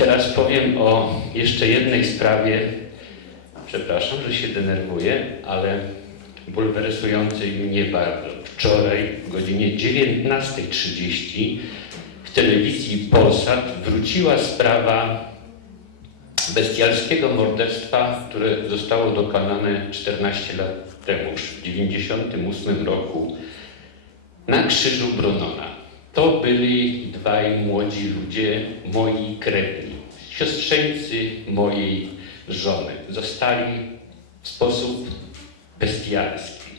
teraz powiem o jeszcze jednej sprawie. Przepraszam, że się denerwuję, ale bulwersującej mnie bardzo. Wczoraj o godzinie 19.30 w telewizji Polsat wróciła sprawa bestialskiego morderstwa, które zostało dokonane 14 lat temuż, w 1998 roku na Krzyżu Brunona. To byli dwaj młodzi ludzie, moi krewni, siostrzeńcy mojej żony. Zostali w sposób bestialski,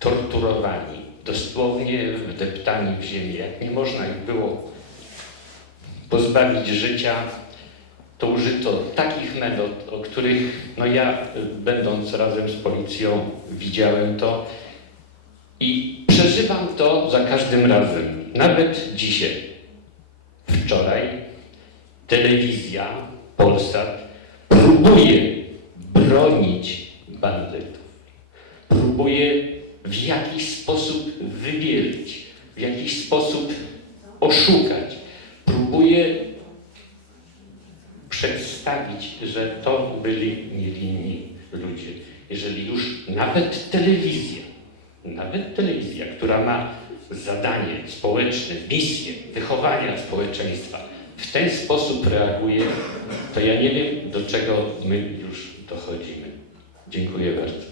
torturowani, dosłownie wdeptani w ziemię. Nie można ich było pozbawić życia, to użyto takich metod, o których no ja, y, będąc razem z policją, widziałem to i przeżywam to za każdym razem. Nawet dzisiaj, wczoraj, telewizja Polsat próbuje bronić bandytów. Próbuje w jakiś sposób wybielić, w jakiś sposób oszukać. Próbuje przedstawić, że to byli niewinni ludzie. Jeżeli już nawet telewizja, nawet telewizja, która ma zadanie społeczne, misję wychowania społeczeństwa, w ten sposób reaguje, to ja nie wiem, do czego my już dochodzimy. Dziękuję bardzo.